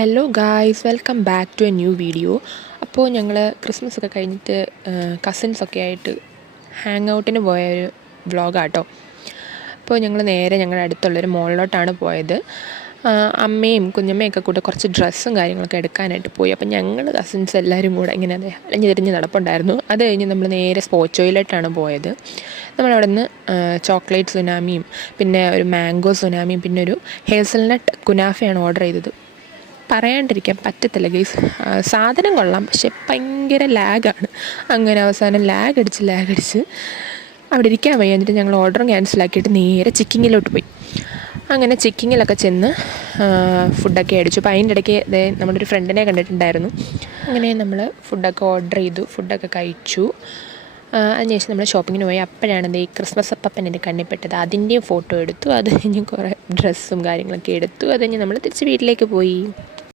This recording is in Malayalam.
Hello guys, welcome back to a new video. അപ്പോൾ ഞങ്ങൾ ക്രിസ്മസ് ഒക്കെ കഴിഞ്ഞിട്ട് കസിൻസൊക്കെ ആയിട്ട് ഹാങ് ഔട്ടിന് പോയ ഒരു വ്ളോഗാട്ടോ. അപ്പോൾ ഞങ്ങൾ നേരെ ഞങ്ങളുടെ അടുത്തുള്ളൊരു മോളിലോട്ടാണ് പോയത്. അമ്മയും കുഞ്ഞമ്മയൊക്കെ കൂടെ കുറച്ച് ഡ്രസ്സും കാര്യങ്ങളൊക്കെ എടുക്കാനായിട്ട് പോയി. അപ്പോൾ ഞങ്ങൾ കസിൻസ് എല്ലാവരും കൂടെ ഇങ്ങനെ അലഞ്ഞു തിരിഞ്ഞ് നടപ്പുണ്ടായിരുന്നു. അത് കഴിഞ്ഞ് നമ്മൾ നേരെ സ്പോർട്സ് ഷോയിലോട്ടാണ് പോയത്. നമ്മളവിടെ നിന്ന് ചോക്ലേറ്റ് സുനാമിയും പിന്നെ ഒരു മാംഗോ സുനാമിയും പിന്നെ ഒരു ഹേസൽനട്ട് കുനാഫയാണ് ഓർഡർ ചെയ്തത്. പറയാണ്ടിരിക്കാൻ പറ്റത്തില്ല ഗൈസ്, സാധനം കൊള്ളാം, പക്ഷെ ഭയങ്കര ലാഗാണ്. അങ്ങനെ അവസാനം ലാഗടിച്ച് അവിടെ ഇരിക്കാൻ വയ്യ. എന്നിട്ട് ഞങ്ങൾ ഓർഡറും ക്യാൻസലാക്കിയിട്ട് നേരെ ചിക്കിങ്ങിലോട്ട് പോയി. അങ്ങനെ ചിക്കിങ്ങിലൊക്കെ ചെന്ന് ഫുഡൊക്കെ അടിച്ചു. അപ്പോൾ അതിൻ്റെ ഇടയ്ക്ക് നമ്മുടെ ഒരു ഫ്രണ്ടിനെ കണ്ടിട്ടുണ്ടായിരുന്നു. അങ്ങനെ നമ്മൾ ഫുഡൊക്കെ ഓർഡർ ചെയ്തു, ഫുഡൊക്കെ കഴിച്ചു. അതിനുശേഷം നമ്മൾ ഷോപ്പിങ്ങിന് പോയി. അപ്പോഴാണ് ഈ ക്രിസ്മസ് അപ്പൻ എൻ്റെ കണ്ണിൽപ്പെട്ടത്. അതിൻ്റെയും ഫോട്ടോ എടുത്തു. അത് കഴിഞ്ഞ് കുറേ ഡ്രസ്സും കാര്യങ്ങളൊക്കെ എടുത്തു. അത് കഴിഞ്ഞ് നമ്മൾ തിരിച്ച് വീട്ടിലേക്ക് പോയി.